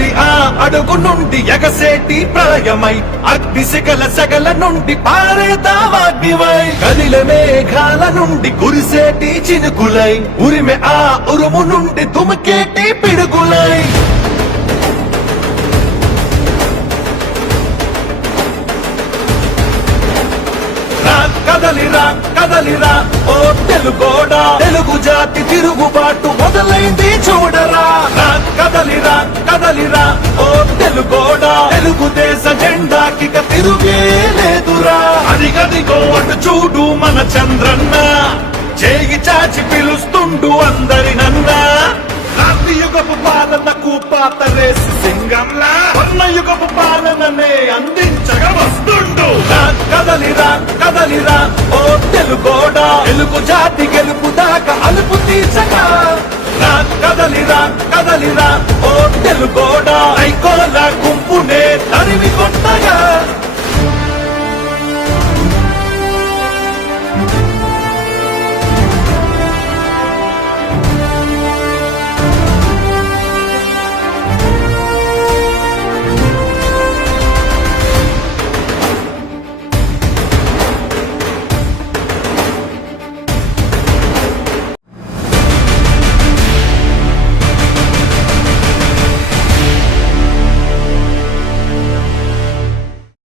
తొలి ఆ అడుగు నుండి ఎగసేటి ప్రాయమై అగ్ని శిఖల సగల నుండి పారేదావాగ్నివై కదిల మేఘాల నుండి కురిసేటి చినుకులై ఉరిమె ఆ ఉరుము నుండి తుమకేటి పిడుగులై కదలిరా కదలిరా ఓ తెలుగోడా తెలుగు జాతి తిరుగుబాటు మొదలైంది చూడరా కదలిరా కదలిరా ఓ తెలుగోడా తెలుగుదేశ జెండాకి తిరుగే లేదురా అదిగదిగో అటు చూడు మన చంద్రన్న చేయి చాచి పిలుస్తుండు అందరినన్నా క్రాంతి యుగపు పాలనకు పాత రేసి సింగంలా వర్ణ యుగపు పాలననే అందించగా వస్తుండు కదలిరా కదలిరా ఓ తెలుగోడా తెలుగు జాతి గెలుపు దాకా అలుపు తీర్చగా కదలిరా కదలిరా ఓ తెలుగోడా ఐకోలా